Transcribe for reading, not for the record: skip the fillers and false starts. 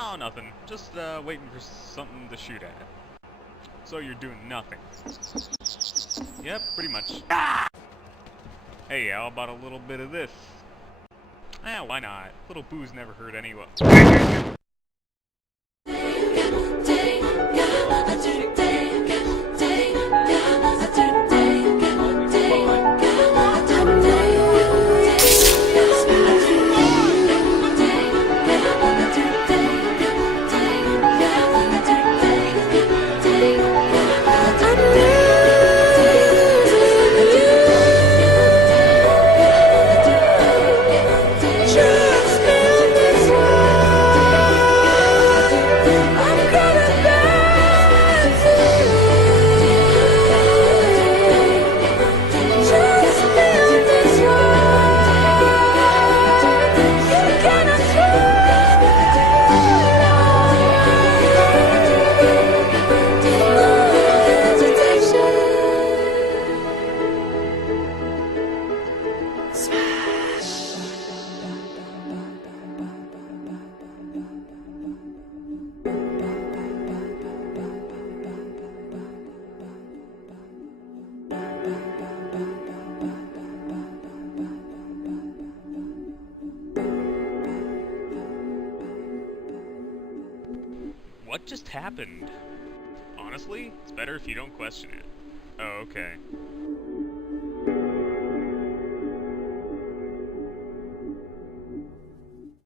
Oh, nothing. Just waiting for something to shoot at. So you're doing nothing. Yep, pretty much. Hey, how about a little bit of this? Eh, why not? Little booze never hurt anyone. What just happened? Honestly, it's better if you don't question it. Oh, okay.